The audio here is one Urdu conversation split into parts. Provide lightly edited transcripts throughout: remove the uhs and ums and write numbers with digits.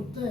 ਉੱਤੇ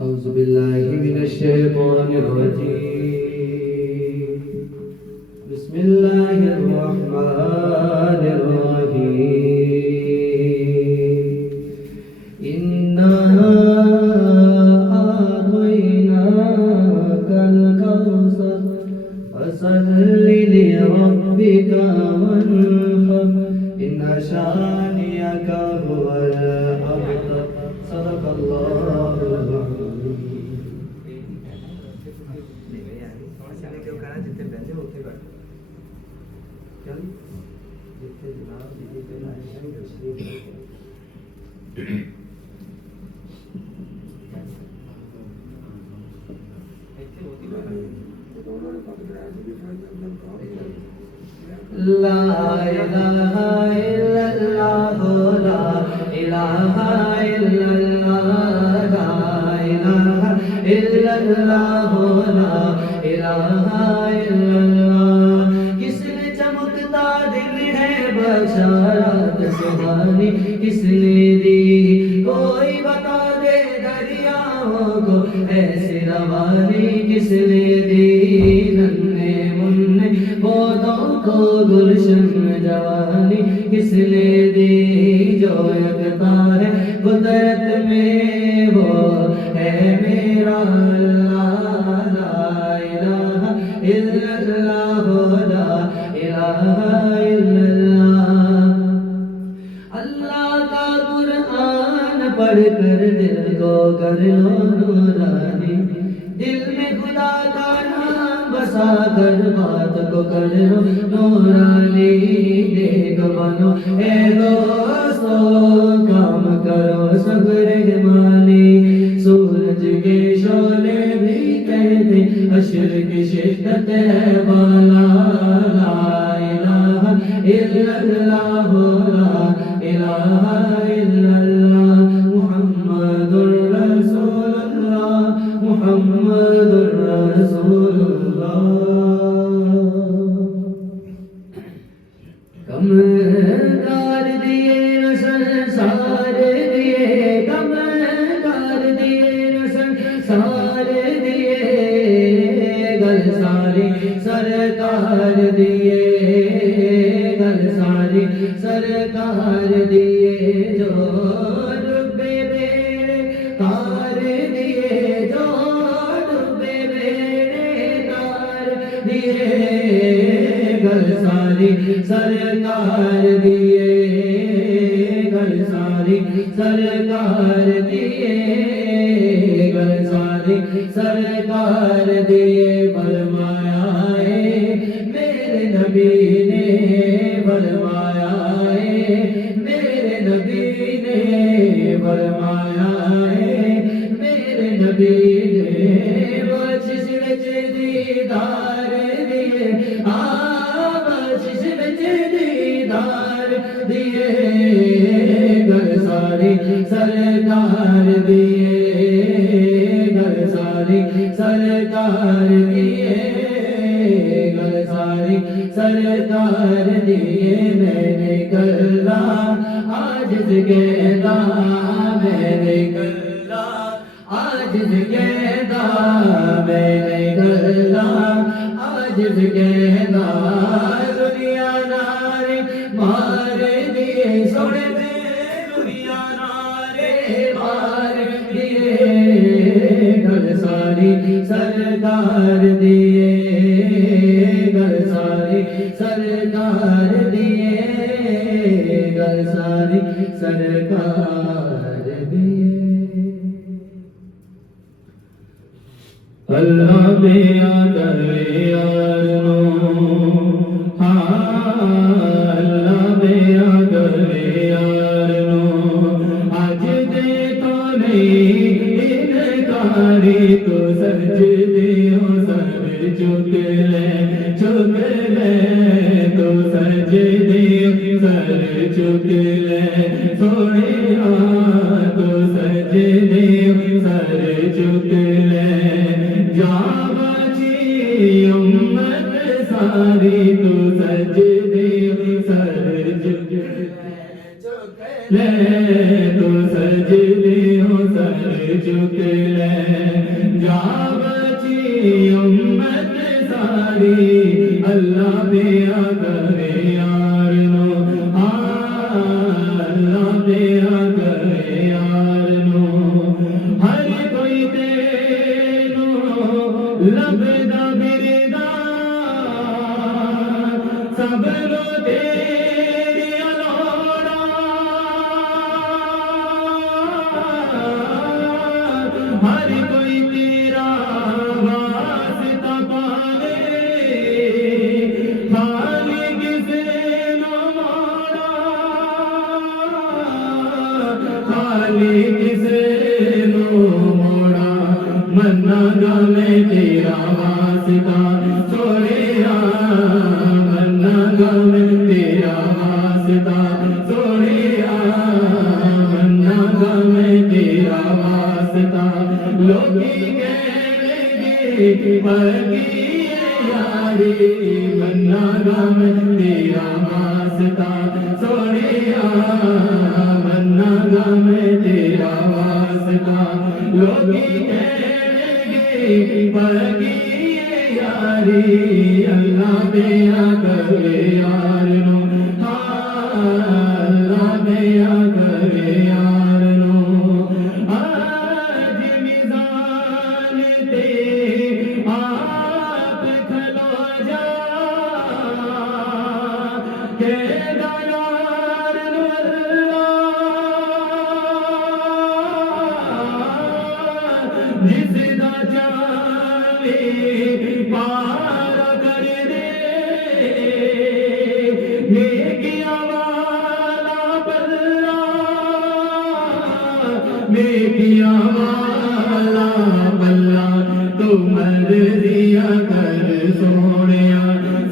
أعوذ بالله من الشيطان الرجيم بسم الله الرحمن الرحيم إنا أعطيناك الكوثر فصل لربك وانحر إن شانئك هو الأبتر صدق الله العظيم الہ الا اللہ لا الہ الا اللہ لا الہ الا اللہ کس نے چمکتا دل ہے بشارات سبحانی کس نے دی کوئی بتا دے دریاؤں کو ایسی روانی کس نے دی ننھے منھے پودوں کو گلشن جوانی کس نے دی جو یکتا ہے قدرت میں وہ ہے میرا اللہ لا الہ الا اللہ لا الہ الا اللہ اللہ کا قرآن پڑھ کر دل کو کر لو نورانی دل میں خدا کا نام بسا کر بات کو کر لو نورانی دیکھ بنو اے دوستو کام کرو سب رحمانی سورج کے شعلے بھی کہتے حشر کی شدت ہے بالا لا الہ الا اللہ لا الہ الا اللہ محمد رسول اللہ محمد رسول اللہ کمکار دیے سنسار دیے کمکار دیے سنسار دیے گل ساری سرکار دیے گل ساری سرکار دیے جو ڈبے بیڑے تار دیے جو ڈبے بیڑے تار دیے گل ساری سرکار دیے گل ساری سرکار دیے گل ساری سرکار دیے فرمایا ہے میرے نبی نے فرمایا ہے میرے نبی نے فرمایا ہے میرے نبی نے بخشش وچ دیدار دیے بخشش وچ دیدار دیے گل ساری سرکار دیے گل ساری سرکار دیے گل ساری سرکار دیے میں نے کلا عاجز کہتا میں نے کلا عاجز کہتا میں نے کلا عاجز کہتا دنیا نارے مار دیے سوڑے دے دنیا نارے مار دیے گل ساری سرکار دیے گل ساری سرکار دیے گل ساری سرکار دیے اللہ میاں کرے یارو اللہ میاں کرے یارو آج دے تو نہیں انکاری تو سجدیوں سر چک لے تو سجدیوں سر چک لے تھوڑی تو سجدیوں سر چک لے جا بچی امت ساری تو سجدیوں سر چک لے تو سجدیوں سر چک لے جا بچی امت ساری اللہ بیا کرے یار نو اللہ بیا کرے یار نو ہر کوئی تینو لبدا بردا سب لو تیری الوڑا ہر کوئی تیرا واسطہ پانے خالی کسے نو موڑا خالی کسے نو موڑا منا گا میں تیرا واسطہ سوڑیا منا گا میں تیرا واسطہ سوڑیا لوکی کہنے گے پکی یاری بننا گا میں تیرا واسطہ سونیا بننا گا میں تیرا واسطہ لوکی کہنے گے پکی یاری اللہ دیا کرے یار نو اللہ دیا کرے یار نو آج میزان تے آپ کھلو جا کہدا یار نو اللہ جس دا چاہے پار کر دے نیکیاں والا بلہ نیکیاں والا بلہ تو مرضیاں کر سونیا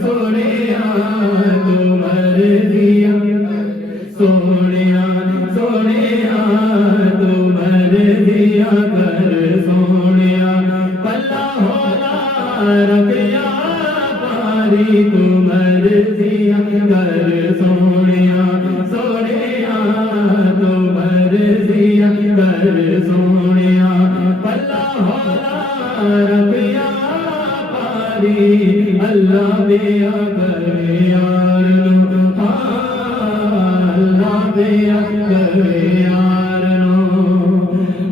سونیا تو مرضیاں سونیا سونیا تو مرضیاں کر سونیا پلہ ہونا رکھیا پاری تو مرضیاں کر سونیا سونیا تو مرضیاں کر سونیا پلہ ہونا رکھیا پاری اللہ دیا کر یار نو اللہ دیا کر یار نو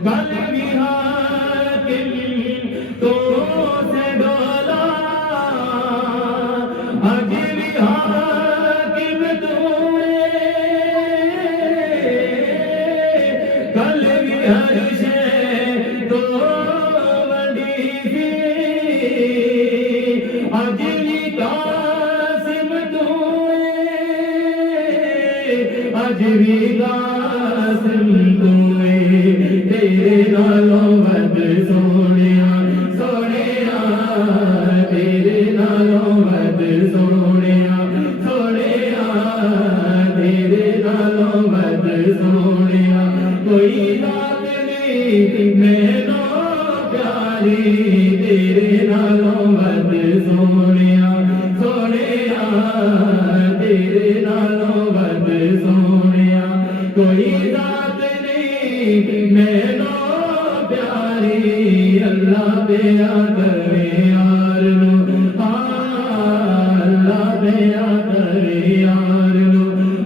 کل بھی حاکم تو سے ڈولا آج بھی حاکم تو کل بھی ہر شے تو بڑی آج بھی قاسم تو آج بھی قاسم تو تیرے نالوں ود سونیا سونیا تیرے نالوں ود سونیا سونیا تیرے نالوں ود سونیا کوئی ذات نہیں مینوں پیاری تیرے نالوں ود سونیا سونیا تیرے نالوں ود سونیا کوئی ذات نہیں مینوں پیاری اللہ دیا کرے یار نو اللہ دیا کرے یار نو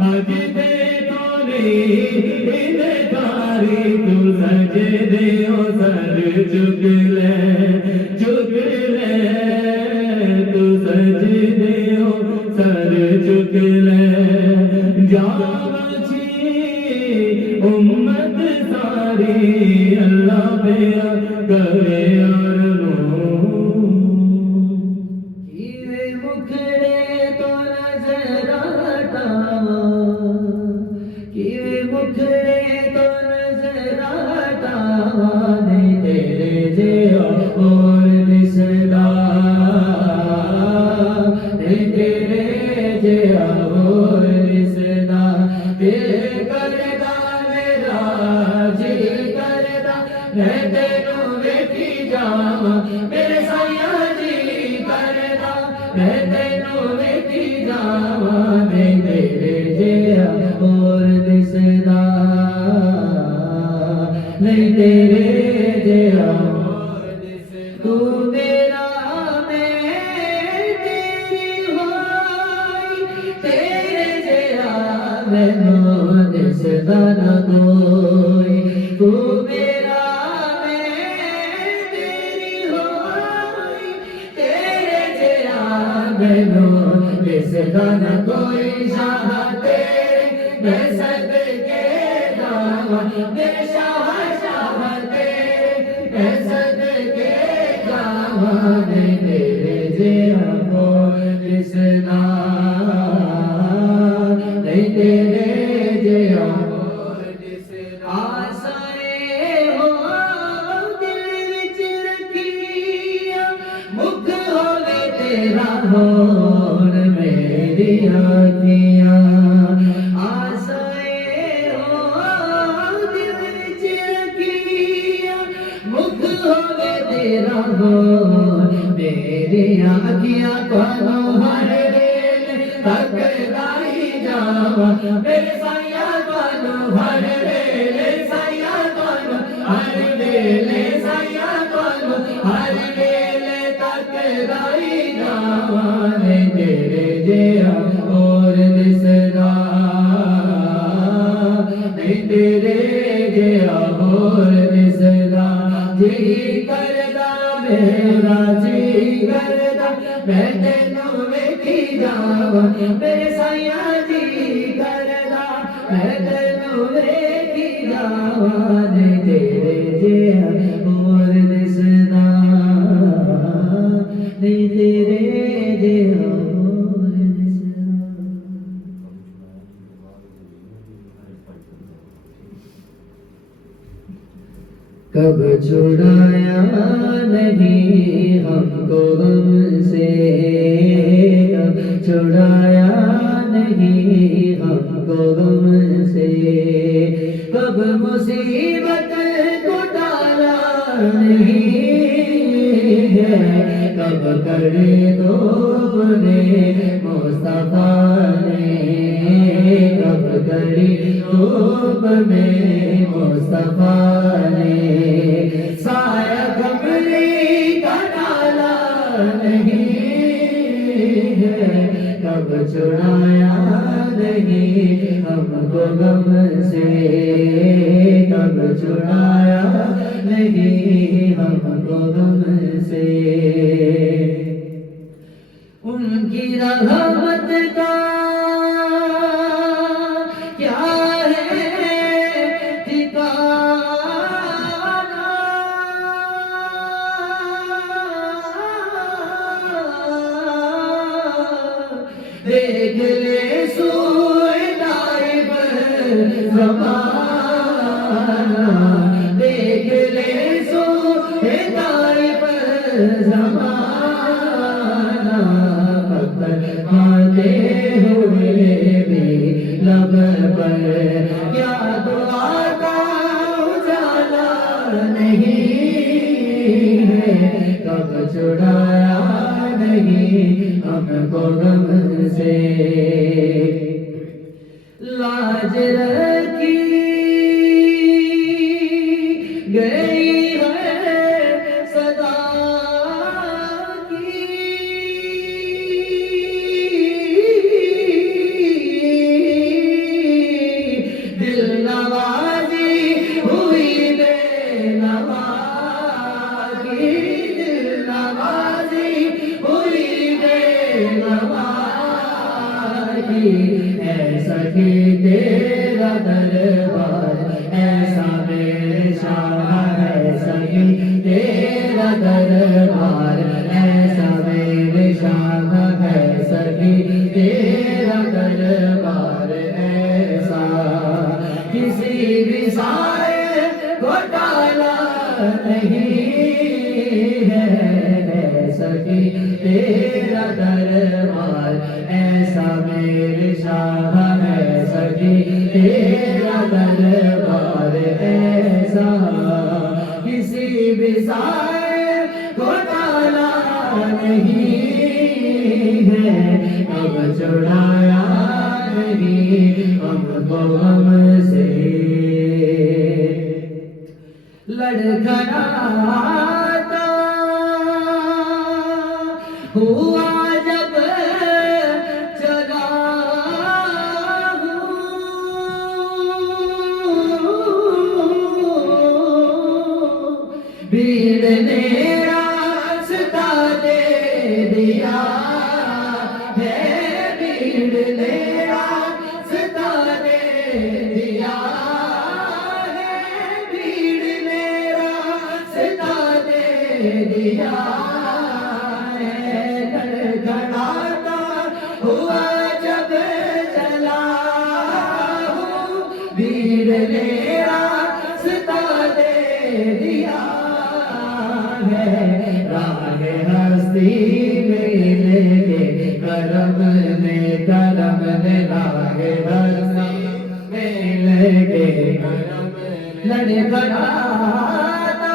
اج تے تو نہیں انکاری تو سجدے او سر چک لے تو سجدے او سر چک لے جاوچی امت ساری اللہ دیا کرے یار نو کیویں مکھڑے تو نظر ہٹاواں کیویں مکھڑے تو نظر ہٹاواں نہیں تیرے جیہا اور دسدا نہیں تیرے جیہا اور دسدا دل کردا میرا جی کردا میں تینوں ویکھی جاواں میرے سائیاں جی کردا میں تینوں ویکھی جاواں نہیں تیرے جیہا اور دسدا نہیں تیرے جیہا اور دسدا تو میرا میں تیری ہوئی تیرے جیہا مینوں دسدا نہ کوئی تو میرا میں تیری ہوئی تیرے جیہا مینوں دسدا نہ کوئی شاہ تیرے میں صدقے جاواں میرے شاہ شاہ تیرے میں صدقے جاواں نہیں تیرے جیہا کوئی دسدا نہیں تیرے جیہا کوئی دسدا آسائے ہو دل وچ رکھیا مکھ ہووے تیرا ہون میری آتیاں آسائے ہو دل وچ رکھیا مکھ ہووے رہو میری آنکھیاں تانوں ہر ویلے تکدائی جاواں میرے سائیاں تانوں ہر ویلے سائیاں تانوں ہر ویلے سائیاں تانوں ہر ویلے تکدائی جاواں تیرے جیہا اور دسدا تیرے جیہا اور دسدا جی کردا میرا جی کردا میں تینوں ویکھی جاواں میرے سائیاں جی کردا میں تینوں ویکھی جاواں تیرے جیہا اور دسدا تیرے جیہا اور دسدا کب چھڑایا نہیں ہم کو غم سے کب چھڑایا نہیں ہم کو غم سے کب مصیبت کو ڈالا نہیں ہے کب کرے دو نے مصطفیٰ نے کب کری دھوپ میں مصطفیٰ نے سایہ کملی کا ڈالا نہیں ہے کب چھڑایا نہیں ہم کو غم سے کب چھڑایا نہیں ہم کو غم سے ان کی رحمت کا کیا ہے ٹھکانہ دیکھ لے سوئے طائف زمانہ دیکھ لے سوئے طائف زمانہ پتھر مارتے ہوئے بھی لب پر کیا دعا کا اجالا نہیں ہے کب چھڑایا نہیں ہم کو غم سے لاج رکھی گئی ہے صدا کی دل نوازی ہوئی بے نوا کی دل نوازی ہوئی بے نوا کی ایسا کہ تیرا دربار ایسا میرے شاہ ایسا کہ تیرا دربار ایسا میرے شاہ ایسا کہ تیرا دربار ایسا کسی بھی سائے کو ڈالا نہیں ہے ایسا کہ تیرا دربار ایسا میرے شاہ ایسا کہ تیرا دربار ایسا کسی بھی سائے کو ڈالا نہیں ہے کب چھڑایا نہیں ہم کو غم سے لڑکھڑاتا ہوا جب چلا بھیڑ نے راستہ دے دیا ہے بھیڑ نے راستہ دے دیا ہے بھیڑ نے راستہ دے دیا ہے لڑکھڑاتا ہوا جب چلا بھیڑ نے راستہ دے دیا راہ ہستی میں لے کے کرم نے راہ ہستی میں لے کے کرم لڑکھڑاتا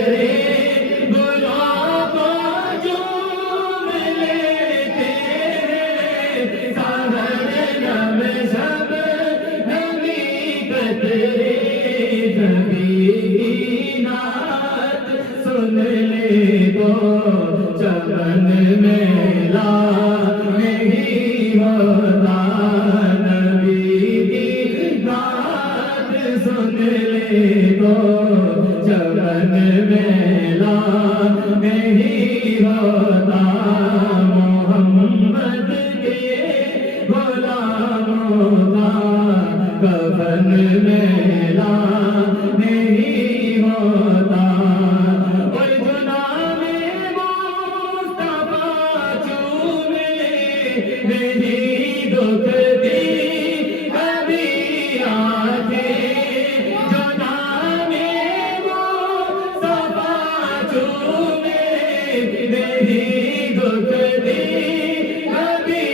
قطرے گلوں کو چوم لیتے ہیں سحر نم شب نمی قطرے نبی کی نعت سن لے تو چمن میلا نہیں ہوتا نبی کی بات سن لے تو چمن میلا نہیں ہوتا محمد کے غلاموں کا کفن میلا نہیں ہوتا اور جناب مصطفیٰ چومے نہیں دکھتی ابھی آنکھیں جناب مصطفیٰ چومے نہیں دکھتی ابھی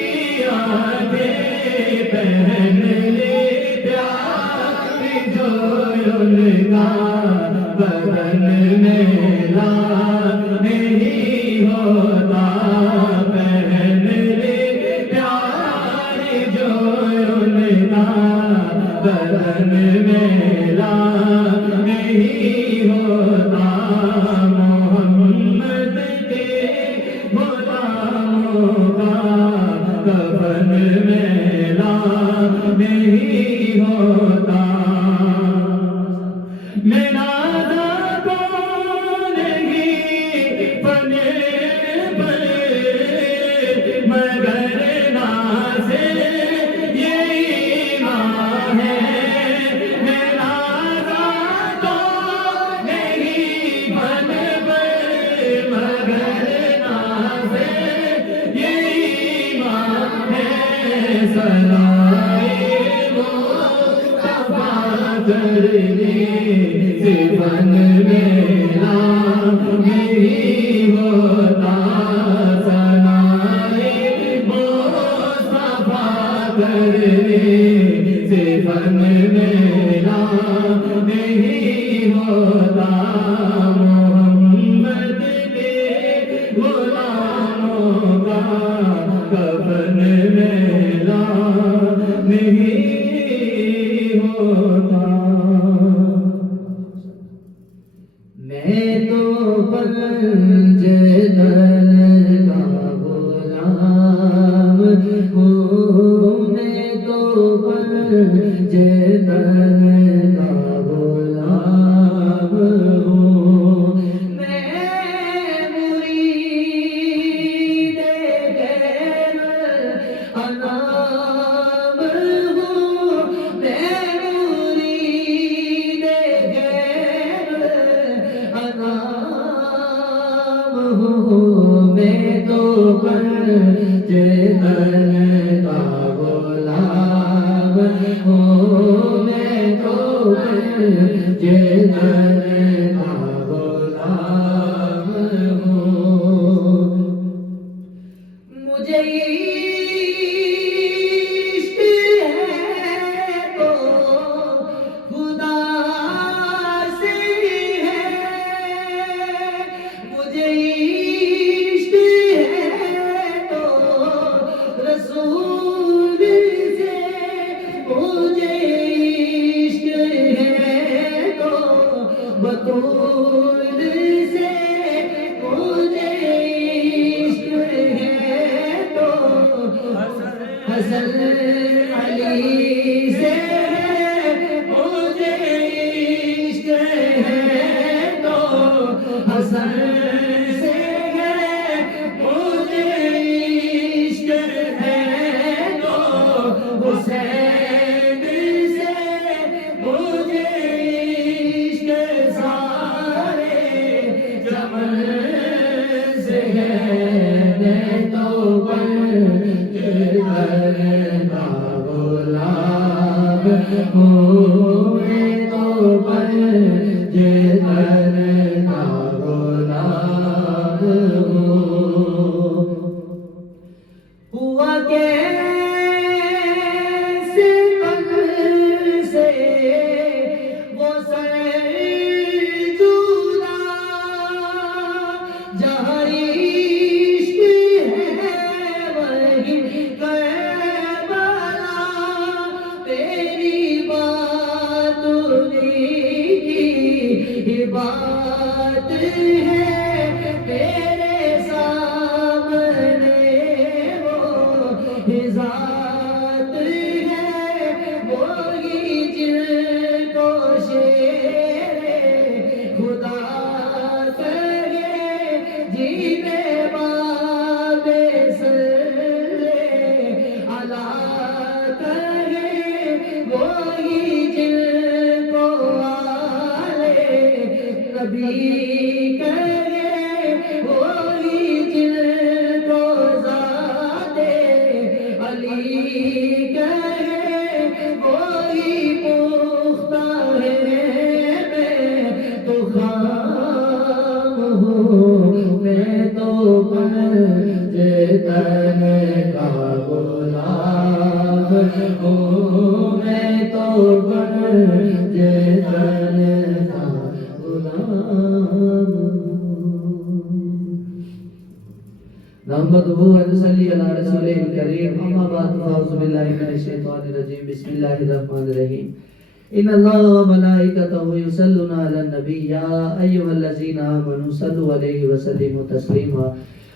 آنکھیں پہن لے پیار جو ان کا بدن میلا نہیں ہوتا پہن لے پیار جو ان کا بدن میلا نہیں ہوتا محمد کے غلاموں کا کفن میلا نہیں ہوتا میرا مگر ناز یہی ماں ہے میرا تو نہیں بن مگر ناز یہی ماں ہے سنائے مصطفیٰ کرنے سے بن میرا نہیں ہوتا کرنے سے بن میرا نہیں ہوتا محمد کے غلاموں کا کفن میرا نہیں ہوتا میں تو پنجے در کا غلام ہوں میں تو پنجے در کا غلام ہوں میں مرید غیر انام ہوں میں مرید غیر انام ہوں میں تو پنجے در کا غلام ہوں میں تو پنجے در کا غلام ہوں مجھے عشق ہے تو خدا سے ہے مجھے عشق ہے تو رسول سے مجھے عشق ہے تو بطول سے مجھے عشق ہے تو حسن علی سے مجھے عشق ہے تو حسن سے مجھے عشق ہے تو حسین سے مجھے عشق بات ہے تیرے سامنے وہ ذات ہے وہی جن کو شیر خدا کرے جینے باب صلی اللہ کرے وہی جن کو آلے نبی کرے وہی جن کو ذات علی کرے وہی پختہ ہے میں تو خام ہوں میں تو پنج تن کا غلام ہوں میں تو پنج تن کا غلام نحمده ونصلي على رسوله الكريم اما بعد فاعوذ بالله من الشيطان الرجيم بسم الله الرحمن الرحيم ان الله وملائكته يصلون على النبي يا ايها الذين امنوا صلوا عليه وسلموا تسليما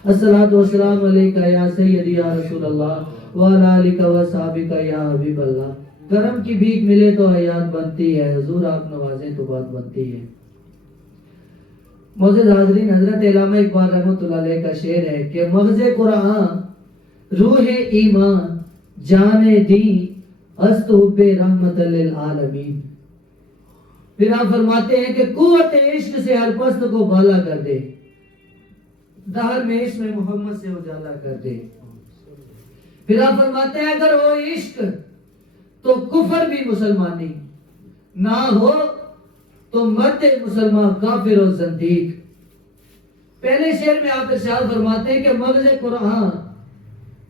الصلاة والسلام عليك يا سيدي يا رسول الله وعلى آلك وصحبك يا حبيب الله کرم کی بھیک ملے تو حیات بنتی ہے حضور آپ نوازیں تو بات بنتی ہے معزز حاضرین حضرت علامہ اقبال رحمۃ اللہ علیہ کا شعر ہے کہ مغز قرآن روح ایمان جان دین است حب رحمت للعالمین پھر آپ فرماتے ہیں کہ قوت عشق سے ہر پست کو بالا کر دے دہر میں عشق میں محمد سے اجالا کر دے پھر آپ فرماتے ہیں اگر ہو عشق تو کفر بھی مسلمانی نہ ہو تو مرد مسلمان کافر و زندیق پہلے شعر میں آپ ارشاد فرماتے ہیں کہ مغز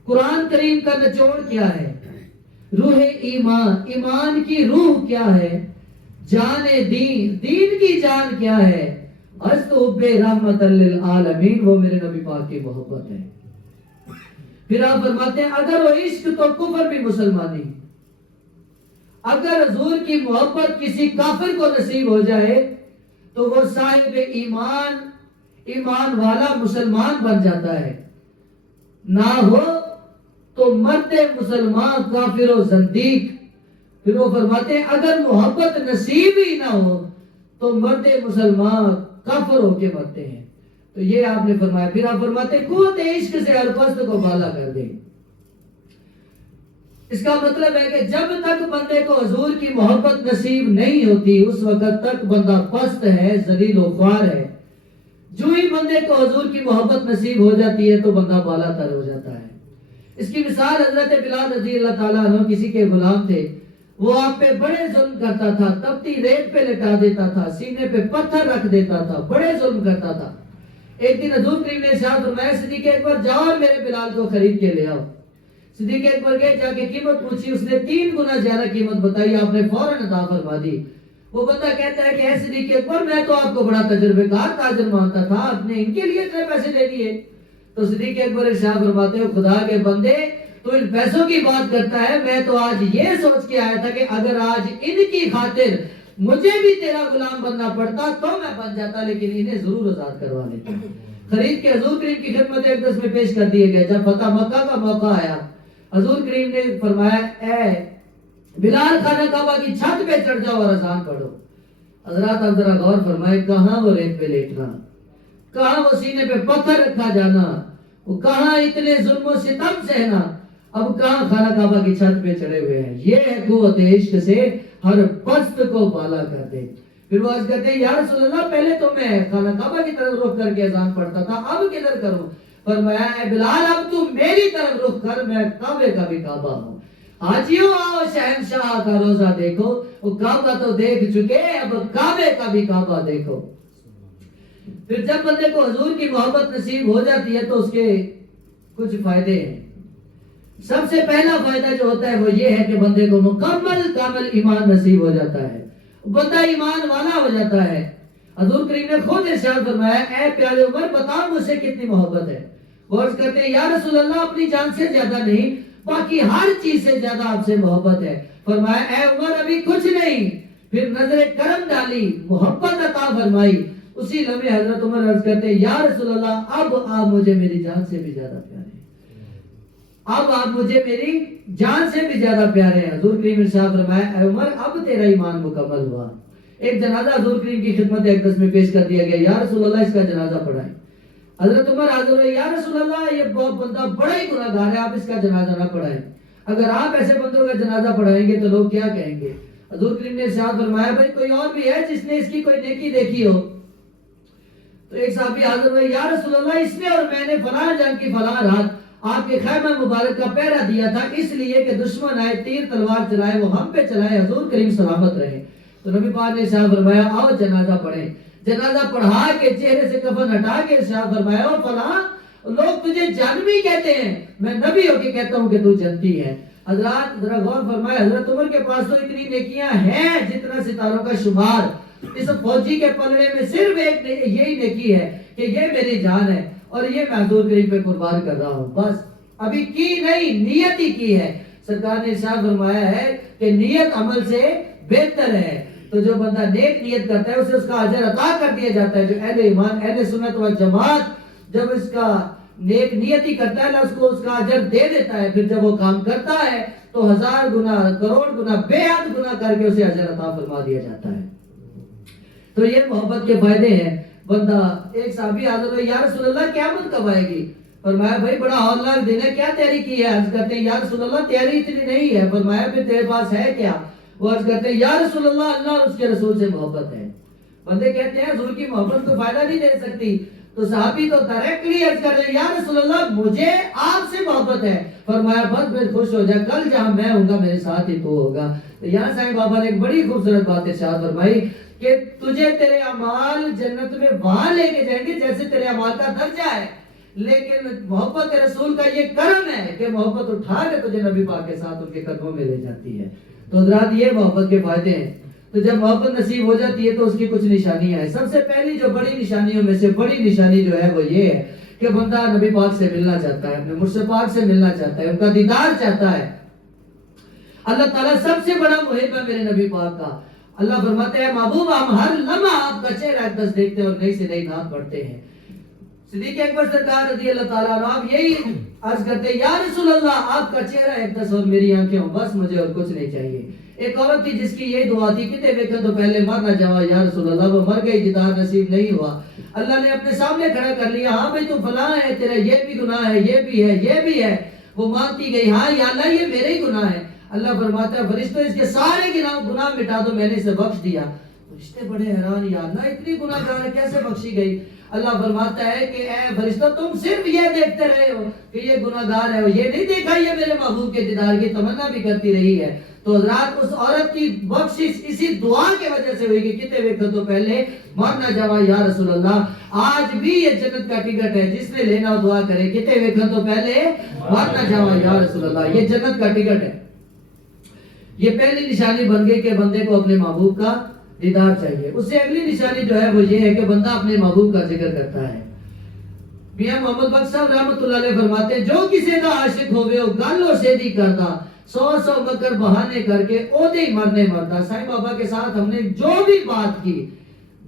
قرآن کریم کا نچوڑ کیا ہے روح ایمان ایمان کی روح کیا ہے جان دین دین کی جان کیا ہے است حب رحمت للعالمین وہ میرے نبی پاک کی محبت ہے پھر آپ فرماتے ہیں اگر وہ عشق تو کفر بھی مسلمانی اگر حضور کی محبت کسی کافر کو نصیب ہو جائے تو وہ صاحب ایمان ایمان والا مسلمان بن جاتا ہے نہ ہو تو مرد مسلمان کافر و زندیق پھر وہ فرماتے ہیں اگر محبت نصیب ہی نہ ہو تو مرد مسلمان کافر ہو کے مرتے ہیں تو یہ آپ نے فرمایا پھر آپ فرماتے ہیں قوت عشق سے ہر پست کو بالا کر دیں اس کا مطلب ہے کہ جب تک بندے کو حضور کی محبت نصیب نہیں ہوتی اس وقت تک بندہ پست ہے ذلیل و خوار ہے جو ہی بندے کو حضور کی محبت نصیب ہو جاتی ہے تو بندہ بالا تر ہو جاتا ہے اس کی مثال حضرت بلال رضی اللہ تعالیٰ عنہ کسی کے غلام تھے وہ آپ پہ بڑے ظلم کرتا تھا تپتی ریت پہ لٹا دیتا تھا سینے پہ پتھر رکھ دیتا تھا بڑے ظلم کرتا تھا ایک دن حضور کریم نے ارشاد فرمایا صدیق اکبر جاؤ اور میرے بلال کو خرید کے لے آؤ صدیق اکبر گئے جا کے قیمت پوچھی اس نے 3 گنا زیادہ قیمت بتائی آپ نے فوراً عطا فرما دی وہ بندہ کہتا ہے کہ اے صدیق اکبر میں تو آپ کو بڑا تجربے کار تاجر مانتا تھا آپ نے ان کے لیے اتنے پیسے دے دیے تو صدیق اکبر ارشاد فرماتے ہیں خدا کے بندے تو ان پیسوں کی بات کرتا ہے میں تو آج یہ سوچ کے آیا تھا کہ اگر آج ان کی خاطر مجھے بھی تیرا غلام بننا پڑتا تو میں بن جاتا لیکن انہیں ضرور آزاد کروا لیتا خرید کے حضور کریم کی خدمت اقدس میں پیش کر دیے گئے جب فتح مکہ کا موقع آیا حضور کریم نے فرمایا اے بلال خانہ کعبہ کی چھت پہ چڑھ جاؤ اور اذان پڑھو حضرات آپ ذرا غور فرمائے کہاں وہ ریت پہ لیٹنا کہاں وہ سینے پہ پتھر رکھا جانا وہ کہاں اتنے ظلم و ستم سہنا اب کہاں خانہ کعبہ کی چھت پہ چڑھے ہوئے ہیں یہ ہے قوت عشق سے ہر پست کو بالا کر دے پھر وہ عرض کرتے ہیں یا رسول اللہ پہلے تو میں خانہ کعبہ کی طرف رخ کر کے اذان پڑھتا تھا اب کدھر کروں فرمایا اے بلال اب تو میری طرف رخ کر میں کعبے کا بھی کعبہ ہوں حاجیوں آؤ شہنشاہ کا روزہ دیکھو وہ کعبہ تو دیکھ چکے اب کعبے کا بھی کعبہ دیکھو پھر جب بندے کو حضور کی محبت نصیب ہو جاتی ہے تو اس کے کچھ فائدے ہیں سب سے پہلا فائدہ جو ہوتا ہے وہ یہ ہے کہ بندے کو مکمل کامل ایمان نصیب ہو جاتا ہے بندہ ایمان والا ہو جاتا ہے حضور کریم نے خود ارشاد فرمایا اے پیارے عمر بتاؤ مجھ سے کتنی محبت ہے غور کرتے ہیں یا رسول اللہ اپنی جان سے زیادہ نہیں باقی ہر چیز سے زیادہ آپ سے محبت ہے فرمایا اے عمر ابھی کچھ نہیں پھر نظر کرم ڈالی، محبت عطا فرمائی، اسی لمحے حضرت عمر عرض کرتے ہیں یا رسول اللہ اب آپ مجھے میری جان سے بھی زیادہ پیارے ہیں، اب آپ مجھے میری جان سے بھی زیادہ پیارے ہیں۔ حضور کریم ارشاد فرمایا اے عمر اب تیرا ایمان مکمل ہوا۔ ایک جنازہ حضور کریم کی خدمت اقدس میں پیش کر دیا گیا، یا رسول اللہ اس کا جنازہ پڑھائیں۔ حضرت عمر حاضر ہوئے، یا رسول اللہ یہ بہت بندہ بڑا ہی گناہ گار ہے، آپ اس کا جنازہ نہ پڑھائیں، اگر آپ ایسے بندوں کا جنازہ پڑھائیں گے تو لوگ کیا کہیں گے؟ حضور کریم نے ارشاد فرمایا بھائی کوئی اور بھی ہے جس نے اس کی کوئی نیکی دیکھی ہو؟ تو ایک صحابی حاضر ہوئے، یا رسول اللہ اس نے اور میں نے فلاں جنگ کی فلاں رات آپ کے خیمہ مبارک کا پہرا دیا تھا، اس لیے کہ دشمن آئے تیر تلوار چلائے وہ ہم پہ چلائے، حضور کریم سلامت رہے۔ تو نبی پاک نے ارشاد فرمایا آؤ جنازہ پڑھیں۔ جنازہ پڑھا کے چہرے سے کفن ہٹا کے ارشاد فرمایا او فلاں لوگ تجھے جہنمی کہتے ہیں، میں نبی ہو کے کہتا ہوں کہ تو جنتی ہے۔ حضرات ذرا غور فرمائے، حضرت عمر کے پاس تو اتنی نیکیاں ہیں جتنا ستاروں کا شمار، اس فوجی کے پلڑے میں صرف ایک یہی نیکی ہے کہ یہ میری جان ہے اور یہ میں حضور کریم پہ قربان کر رہا ہوں، بس ابھی کی نہیں، نیت ہی کی ہے۔ سرکار نے ارشاد فرمایا ہے کہ نیت عمل سے بہتر ہے، تو جو بندہ نیک نیت کرتا ہے اسے اس کا اجر عطا کر دیا جاتا ہے۔ جو اہل ایمان اہل سنت و جماعت جب اس کا نیک نیتی کرتا ہے اللہ اس کو اس کا اجر دے دیتا ہے، پھر جب وہ کام کرتا ہے تو 1000 گنا کروڑ گنا بے حد گنا کر کے اسے اجر عطا فرما دیا جاتا ہے۔ تو یہ محبت کے فائدے ہیں۔ بندہ ایک صحابی حاضر ہوئے، یا رسول اللہ قیامت کب آئے گی؟ فرمایا بھائی بڑا ہولناک دن ہے، کیا تیاری کی ہے؟ عرض کرتے ہیں یا رسول اللہ تیاری اتنی نہیں ہے۔ فرمایا پھر تیرے پاس ہے کیا؟ وہ عرض کرتے ہیں یا رسول اللہ اللہ اور اس کے رسول سے محبت ہے۔ بندے کہتے ہیں حضور کی محبت کو فائدہ نہیں دے سکتی، تو صحابی تو ڈائریکٹلی عرض کر رہے ہیں یا رسول اللہ مجھے آپ سے محبت ہے۔ فرمایا بس پھر خوش ہو جا، کل جہاں میں ہوں گا میرے ساتھ ہی تو ہوگا۔ تو یہاں سائیں بابا نے ایک بڑی خوبصورت بات ارشاد فرمائی کہ تجھے تیرے اعمال جنت میں وہاں لے کے جائیں گے جیسے تیرے اعمال کا درجہ ہے، لیکن محبت رسول کا یہ کرم ہے کہ محبت اٹھا کے تجھے نبی پاک کے ساتھ ان کے قدموں میں لے جاتی ہے۔ تو حضرات یہ محبت کے فائدے ہیں۔ تو جب محبت نصیب ہو جاتی ہے تو اس کی کچھ نشانیاں ہیں۔ سب سے پہلی جو بڑی نشانیوں میں سے بڑی نشانی جو ہے وہ یہ ہے کہ بندہ نبی پاک سے ملنا چاہتا ہے، اپنے مرشد پاک سے ملنا چاہتا ہے، ان کا دیدار چاہتا ہے۔ اللہ تعالیٰ سب سے بڑا محب ہے میرے نبی پاک کا۔ اللہ فرماتے ہیں محبوب ہم ہر لمحہ آپ کا چہرہ اقدس دیکھتے ہیں اور نئی سے نئی نعت پڑھتے ہیں۔ صدیق اکبر سرکار رضی اللہ تعالیٰ عنہ آپ یہی عرض کرتے ہیں یا رسول اللہ آپ کا چہرہ اقدس اور میری آنکھیں ہوں، بس مجھے اور کچھ نہیں چاہیے۔ ایک عورت تھی جس کی یہ دعا تھی کتے ویکھن تو پہلے مر نہ جاوا یا رسول اللہ، وہ مر گئی دیدار نصیب نہیں ہوا۔ اللہ نے اپنے سامنے کھڑا کر لیا، ہاں بھائی تو فلاں ہے، تیرا یہ بھی گناہ ہے، یہ بھی ہے، یہ بھی ہے۔ وہ مانتی گئی، ہاں یا اللہ یہ میرے ہی گناہ ہے۔ اللہ فرماتا ہے فرشتوں اس کے سارے گناہ مٹا دو، میں نے اسے بخش دیا۔ فرشتے بڑے حیران، یا اللہ اتنی گناہ گار ہے کیسے بخشی گئی؟ اللہ فرماتا ہے کہ اے فرشتہ تم صرف یہ دیکھتے رہے ہو کہ یہ گناہ گار ہے، یہ نہیں دیکھا یہ میرے محبوب کے دیدار کی تمنا بھی کرتی رہی ہے۔ تو حضرات اس عورت کی بخشش اسی دعا کی وجہ سے ہوئی کہ کتے ویکھن تو پہلے مر نہ جاوا یا رسول اللہ۔ آج بھی یہ جنت کا ٹکٹ ہے، جس نے لینا ہو دعا کرے کتے ویکھن تو پہلے مر نہ جاوا یا رسول اللہ، یہ جنت کا ٹکٹ ہے۔ یہ پہلی نشانی بن گئی کہ بندے کو اپنے محبوب کا دیدار چاہیے۔ اس سے اگلی نشانی جو ہے وہ یہ ہے کہ بندہ اپنے محبوب کا ذکر کرتا ہے۔ میاں محمد بخش صاحب رحمۃ اللہ علیہ فرماتے ہیں جو کسی کا عاشق ہوئے ہو گل ہو سیدھی کردا، 100 مکر بہانے کر کے اودے ہی مرنے مردا۔ سائیں بابا کے ساتھ ہم نے جو بھی بات کی،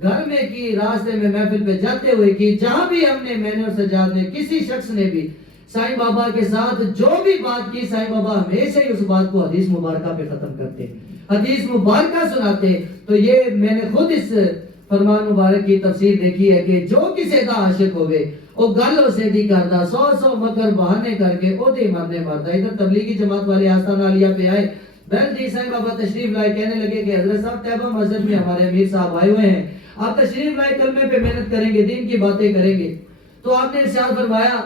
گھر میں کی، راستے میں محفل پہ جاتے ہوئے کی، جہاں بھی ہم نے، میں نے اور سجاد نے، کسی شخص نے بھی سائیں بابا کے ساتھ جو بھی بات کی، سائیں بابا ہمیشہ ہی اس بات کو حدیث مبارکہ پہ ختم کرتے، حدیث مبارکہ سناتے۔ تو یہ میں نے خود اس فرمان مبارک کی تفسیر دیکھی ہے کہ جو کسی دا عاشق ہوئے وہ گل ہو سیدھی کردا، 100 مکر بہانے کر کے اودے مرنے مردا۔ ادھر تبلیغی جماعت والے آستانہ عالیہ پہ آئے، بہن جی سائیں بابا تشریف لائے، کہنے لگے کہ حضرت صاحب طیبہ مسجد میں ہمارے امیر صاحب آئے ہوئے ہیں، آپ تشریف لائے، کلمے پہ محنت کریں گے، دین کی باتیں کریں گے۔ تو آپ نے ارشاد فرمایا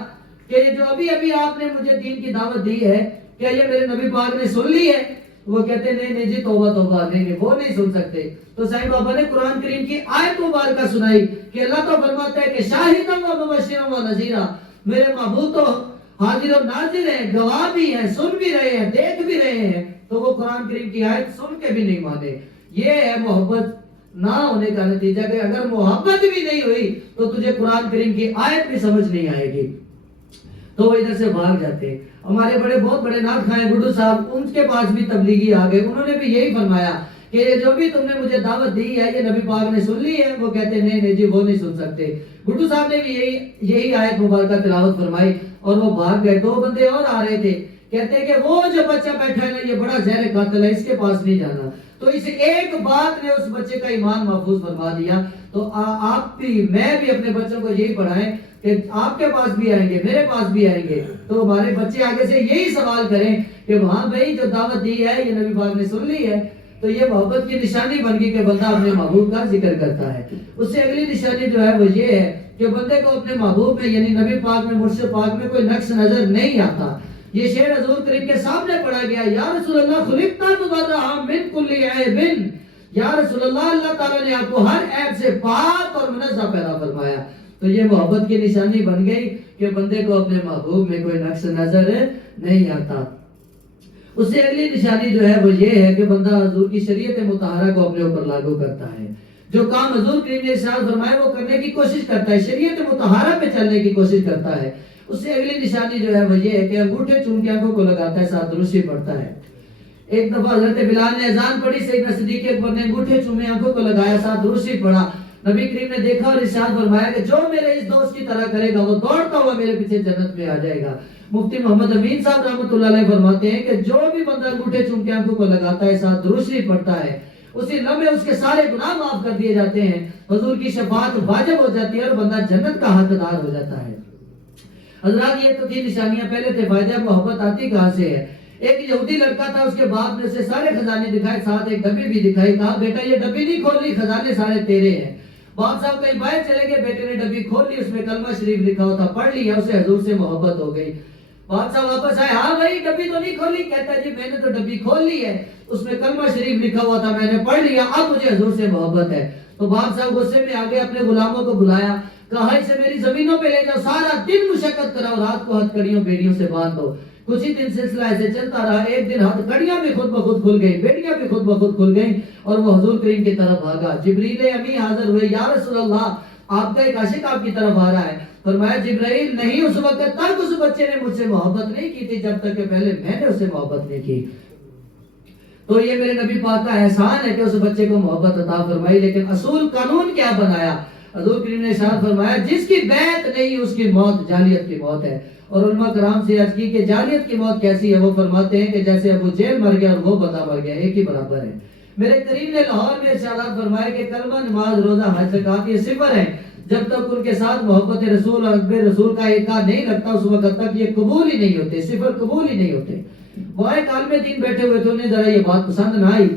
کہ یہ جو ابھی ابھی آپ نے مجھے دین کی دعوت دی ہے کیا یہ میرے نبی پاک نے سن لی ہے؟ وہ کہتے ہیں نہیں جی توبہ توبہ، نہیں وہ نہیں سن سکتے۔ تو سائیں بابا نے قرآن کریم کی آیت مبارکہ سنائی کہ اللہ تو فرماتا ہے کہ شاہداً و مبشرا و نذیرا، میرے محبوب تو حاضر و ناظر ہیں، گواہ بھی ہیں، سن بھی رہے ہیں، دیکھ بھی رہے ہیں۔ تو وہ قرآن کریم کی آیت سن کے بھی نہیں مانے۔ یہ ہے محبت نہ ہونے کا نتیجہ کہ اگر محبت بھی نہیں ہوئی تو تجھے قرآن کریم کی آیت بھی سمجھ نہیں آئے گی، تو وہ ادھر سے بھاگ جاتے۔ ہمارے بہت بڑے نعت خواہ گڈو صاحب، ان کے پاس بھی تبلیغی آ گئے، انہوں نے بھی یہی فرمایا کہ جو بھی تم نے مجھے دعوت دی ہے یہ نبی پاک نے سن لی ہے؟ وہ کہتے نہیں نہیں جی وہ نہیں سن سکتے. بھٹو صاحب نے بھی یہی آیت مبارکہ تلاوت فرمائی اور وہ بھاگ گئے. 2 بندے اور آ رہے تھے, کہتے ہیں کہ وہ جو بچہ بیٹھا ہے نا یہ بڑا زہر قاتل ہے, اس کے پاس نہیں جانا. تو اس ایک بات نے اس بچے کا ایمان محفوظ فرما دیا. تو آپ بھی میں بھی اپنے بچوں کو یہی پڑھائیں کہ آپ کے پاس بھی آئیں گے, میرے پاس بھی آئیں گے, تو ہمارے بچے آگے سے یہی سوال کریں کہ وہاں بھائی جو دعوت دی ہے یہ نبی پاک نے سن لی ہے. تو یہ محبت کی نشانی بن گئی کہ بندہ اپنے محبوب کا ذکر کرتا ہے. اس سے اگلی نشانی جو ہے وہ یہ ہے کہ بندے کو اپنے محبوب میں یعنی نبی پاک میں, مرشد پاک میں کوئی نقص نظر نہیں آتا. یہ شعر حضور کریم کے سامنے پڑھا گیا, یا رسول اللہ خلقتا مبرأ من کل عیب, یا رسول اللہ اللہ تعالیٰ نے آپ کو ہر عیب سے پاک اور منزہ پیدا فرمایا. تو یہ محبت کی نشانی بن گئی کہ بندے کو اپنے محبوب میں کوئی نقص نظر نہیں آتا. اس سے اگلی نشانی جو ہے وہ یہ ہے کہ بندہ حضور کی شریعت مطہرہ کو اپنے اوپر لاگو کرتا ہے. جو کام حضور کریم نے ارشاد فرمایا وہ کرنے کی کوشش کرتا ہے, شریعت مطہرہ پہ چلنے کی کوشش کرتا ہے. اس سے اگلی نشانی جو ہے وہ یہ ہے کہ انگوٹھے چوم کے آنکھوں کو لگاتا ہے, ساتھ درود شریف پڑھتا ہے. ایک دفعہ حضرت بلال نے اذان پڑھی, سیدنا صدیق اکبر نے انگوٹھے چومے, آنکھوں کو لگایا, ساتھ درود شریف پڑھا. نبی کریم نے دیکھا اور ارشاد فرمایا کہ جو میرے اس دوست کی طرح کرے گا وہ دوڑتا ہوا میرے پیچھے جنت میں آ جائے گا. مفتی محمد امین صاحب رحمۃ اللہ علیہ فرماتے ہیں کہ جو بھی بندہ انگوٹھے چوم کے آنکھوں کو لگاتا ہے, ساتھ درود شریف پڑھتا ہے, اسی لمحے اس کے سارے گناہ معاف کر دیے جاتے ہیں, حضور کی شفاعت واجب ہو جاتی ہے اور بندہ جنت کا حقدار ہو جاتا ہے. حضرات یہ تو تھی نشانیاں. پہلے تھے فائدہ محبت آتی کہاں سے ہے. ایک یہودی لڑکا تھا, اس کے باپ نے اسے سارے خزانے دکھائے, ساتھ ایک ڈبی بھی دکھائی. کہا بیٹا یہ ڈبی نہیں کھول لی, خزانے سارے تیرے ہیں. باپ صاحب کہیں باہر چلے گئے, بیٹے نے ڈبی کھول لی, اس میں کلمہ شریف لکھا ہوا تھا, پڑھ لیا, اسے حضور سے محبت ہو گئی. باپ صاحب واپس آئے, ہاں بھائی ڈبی تو نہیں کھولی. کہتا ہے جی میں نے تو ڈبی کھول لی ہے, اس میں کلمہ شریف لکھا ہوا تھا, میں نے پڑھ لیا, اب مجھے حضور سے محبت ہے. تو باپ صاحب غصے میں آگے اپنے غلاموں کو بلایا, کہا اسے میری زمینوں پہ لے جاؤ, سارا دن مشقت کراؤ, رات کو ہتھکڑیوں بیڑیوں سے باندھ دو. کچھ ہی دن سلسلہ ایسے چلتا رہا. ایک دن ہتھکڑیاں بھی خود بخود کھل گئی, بیڑیاں بھی خود بخود کھل گئیں اور وہ حضور کریم کی طرف بھاگا. جبریل امی حاضر ہوئے, یا رسول اللہ آپ کا ایک عاشق آپ کی طرف آ رہا ہے. فرمایا جبرائیل نہیں, اس وقت تک اس بچے نے مجھ سے محبت نہیں کی تھی جب تک کہ پہلے میں نے اسے محبت نہیں کی. تو یہ میرے نبی پاک کا احسان ہے کہ اس بچے کو محبت عطا فرمائی. لیکن اصول قانون کیا بنایا؟ حضور کریم نے ارشاد فرمایا جس کی بیعت نہیں اس کی موت جاہلیت کی موت ہے. اور علماء کرام سے عرض کی کہ جاہلیت کی موت کیسی ہے؟ وہ فرماتے ہیں کہ جیسے ابو جہل مر گیا اور وہ بندہ مر گیا, ایک ہی برابر ہے. میرے کریم نے لاہور میں ارشادات فرمایا کہ کلمہ, نماز, روزہ, حج, زکات یہ صفر ہیں. جب تک ان کے ساتھ محبت رسول اور حب رسول کا ایکا نہیں رکھتا اس وقت تک یہ قبول ہی نہیں ہوتے, صفر قبول ہی نہیں ہوتے. وہ ایک عالم دین بیٹھے ہوئے تھے, انہیں ذرا یہ بات پسند نہ آئی.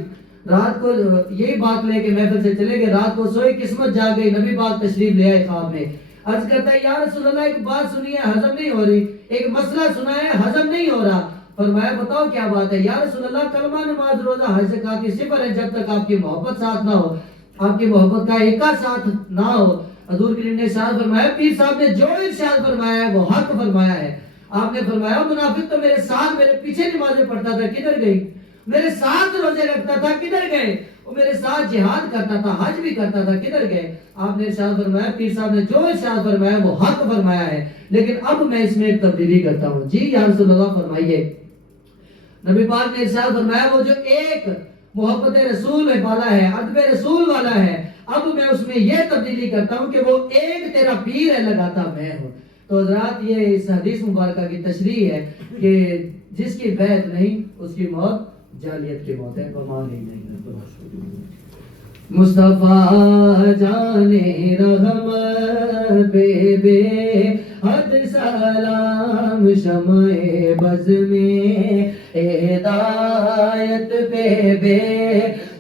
رات کو یہی بات لے کے محفل سے چلے گئے. رات کو سوئے, قسمت جا گئی, نبی پاک تشریف لے آئے خواب میں. عرض کرتا ہے یا رسول اللہ ایک بات سنی ہے ہضم نہیں ہو رہی, ایک مسئلہ سنا ہے ہضم نہیں ہو رہا. فرمایا بتاؤ کیا بات ہے؟ یا رسول اللہ کلمہ, نماز, روزہ, حج, زکات یہ صفر ہے جب تک آپ کی محبت ساتھ نہ ہو, آپ کی محبت کا ایکا ساتھ نہ ہو. حضور کریم نے ارشاد فرمایا, پیر صاحب نے جو ارشاد فرمایا ہے وہ حق فرمایا ہے. آپ نے فرمایا منافق تو میرے ساتھ میرے پیچھے نمازیں پڑھتا تھا, کدھر گئی؟ میرے ساتھ روزے رکھتا تھا, کدھر گئے؟ وہ میرے ساتھ جہاد کرتا تھا, حج بھی کرتا تھا, کدھر گئے؟ آپ نے ارشاد فرمایا, پیر صاحب نے جو ارشاد فرمایا وہ حق فرمایا ہے, لیکن اب میں اس میں ایک تبدیلی کرتا ہوں. جی یا رسول اللہ فرمائیے. نبی پاک نے ارشاد فرمایا وہ جو ایک محبت رسول والا ہے, ادب رسول والا ہے, اب میں اس میں یہ تبدیلی کرتا ہوں کہ وہ ایک تیرا پیر ہے لگاتا میں ہوں. تو حضرات یہ اس حدیث مبارکہ کی تشریح ہے کہ جس کی بیعت نہیں اس کی موت جاہلیت کی موت ہے. مصطفیٰ جانے رحمت بے بے حد سلام شمع بز میں ہدایت بے بے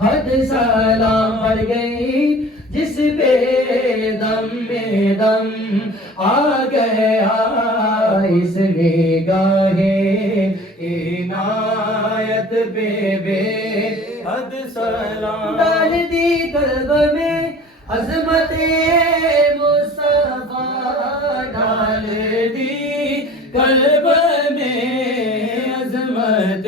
حد سلام مر گئی جس بے دم میں دم آ گیا اس نگاہ عنایت بے بے حد سلام. ڈال دی قلب میں عظمت مصطفیٰ, ڈال دی قلب میں عظمت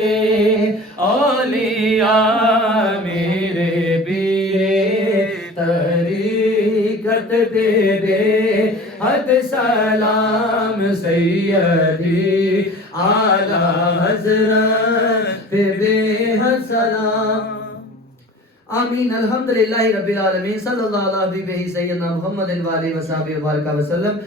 اولیاء میرے بیرے طریقت بے بے حد سلام سیدی اعلیٰ حضرت بے بے حد سلام. آمین الحمدللہ رب العالمین صلی اللہ علیہ حبیبہ سیدنا محمد وآلہ وصحبہ وبارک وسلم۔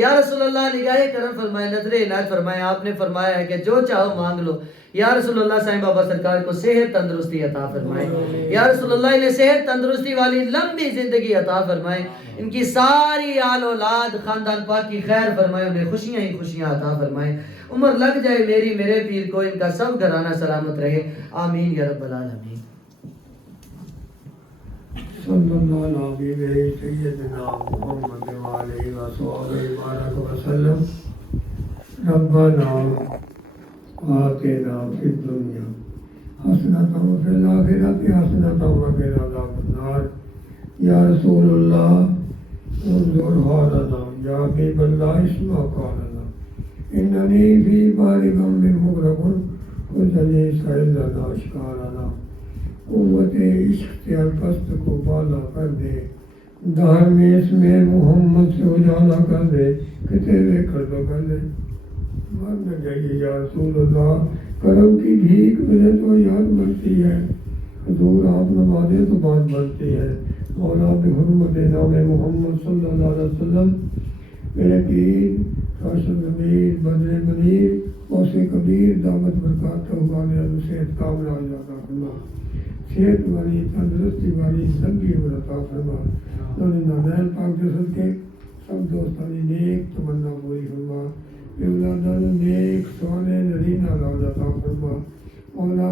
یا رسول اللہ نگاہ کرم فرمائے، نظر عنایت فرمائے۔ آپ نے فرمایا ہے کہ جو چاہو مانگ لو۔ یا رسول اللہ سائیں بابا سرکار کو صحت تندرستی عطا فرمائے۔ یا رسول اللہ انہیں صحت تندرستی والی لمبی زندگی عطا فرمائے۔ ان کی ساری آل اولاد خاندان پاک کی خیر فرمائے، انہیں خوشیاں ہی خوشیاں عطا فرمائے۔ عمر لگ جائے میری میرے پیر کو، ان کا سب گھرانہ سلامت رہے، آمین یا رب العالمین۔ صلی اللہ علیہ سیدنا محمد وآلہ وصحبہ وسلم۔ ربنا آتنا فی الدنیا حسنۃ وفی الآخرۃ حسنۃ وقنا عذاب النار۔ یا رسول اللہ انظر حالنا، یا حبیب اللہ اسمع قولنا، اننی فی بحر غم مغرق خذنی سہل لنا اشکارنا۔ قوت عشق سے القصد کو بالا کر دے، دہر میں اس میں محمد سے اجالا کر دے، کہ تیرے قرب کر دے۔ ماننا چاہیے یا رسول اللہ، کرم کی بھیک ملے تو یاد بنتی ہے، حضور آپ نوازے تو بات بنتی ہے۔ مولا بحرمت نام محمد صلی اللہ علیہ وسلم میرے پیر راشد امیر بدر منیر اوسے کبیر دعوت برکات والے صحت کاملہ عطا فرما، صحت والی تندرستی والی زندگی عطا فرما۔ نادین پاک کے صدقے سب دوستانی نیک تمنا پوری فرما، اولادان نیک صالح نرینہ اولاد عطا فرما۔ مولا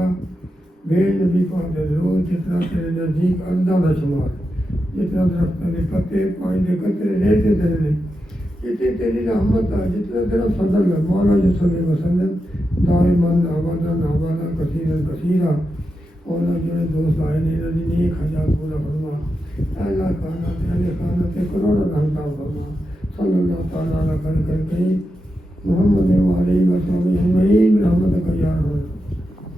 بے نبی پاک دے ضرور جتنا تیرے نزدیک اندھا نہ شمار، جتنا درختوں کے پتے پانی کے قطرے رہتے تیرے لئے، جتنی تیری رحمت ہے، جتنا تیرا فضل ہے، مولا جو صلی اللہ علیہ وسلم دائماً آباداً آباداً کثیراً کثیرا۔ مولا جو دوست آئے نے انہوں نے نیک حجات پورا فرما، اللہ کانت اہل خانت کروڑا رحمتہ فرما۔ صلی اللہ تعالیٰ علیہ کر کہیں محمد وآلہ وصحبہ اجمعین برحمتک یا ارحم